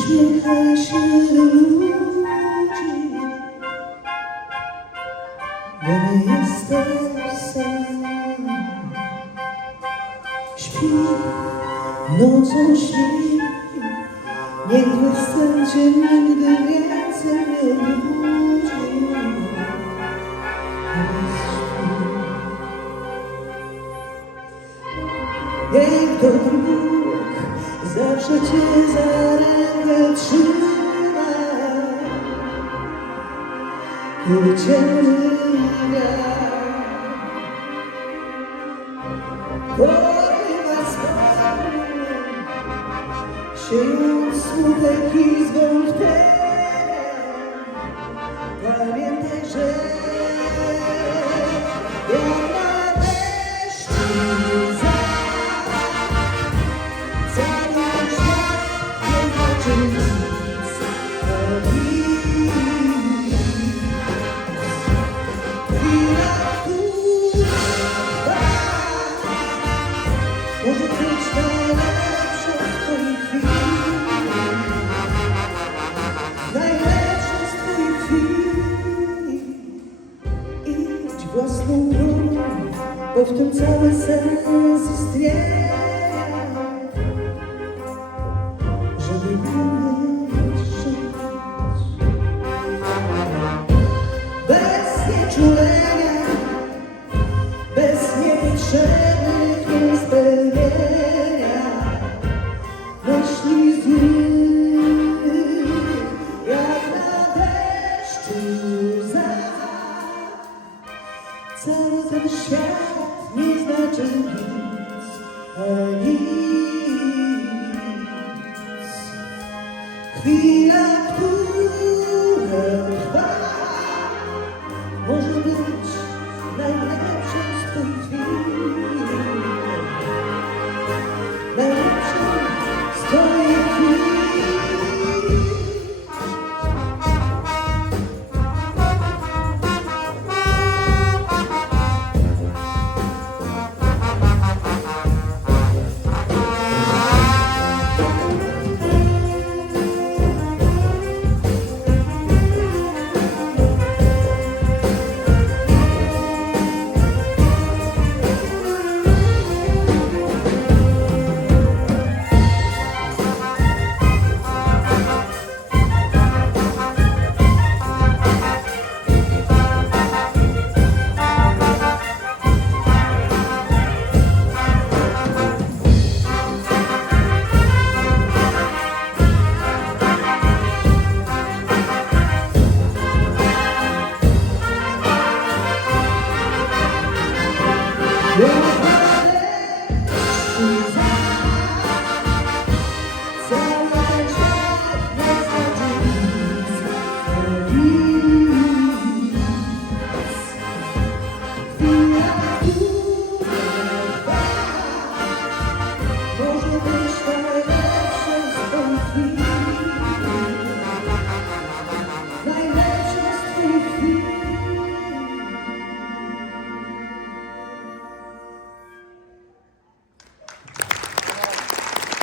uśmiechaj się do ludzi, bo nie jesteś sam. Śpi, nocą śpi, niech twój sen cię nigdy więcej nie obudzi. Niech to Bóg zawsze cię za rękę trzyma, kiedy ciemny wiatr porywa spokój, siejąc smutek i zwątpienie. Pamiętaj, że jak na deszczu cały świat nie znaczy nic, to nic. Chwila, która może być najlepszą z twoich chwil, najlepszą z twoich chwil. Idź własną drogą, bo w tym cały sens istnieje, żeby umieć żyć bez nieczulenia, bez niepotrzebnych niespełnienia myśli złych, jak na deszczu łza. Cały ten świat nie znaczy nic, a nic. Chwila, która trwa, może być najlepszą z twoich chwil, najlepszą z twoich chwil.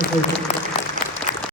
Thank you.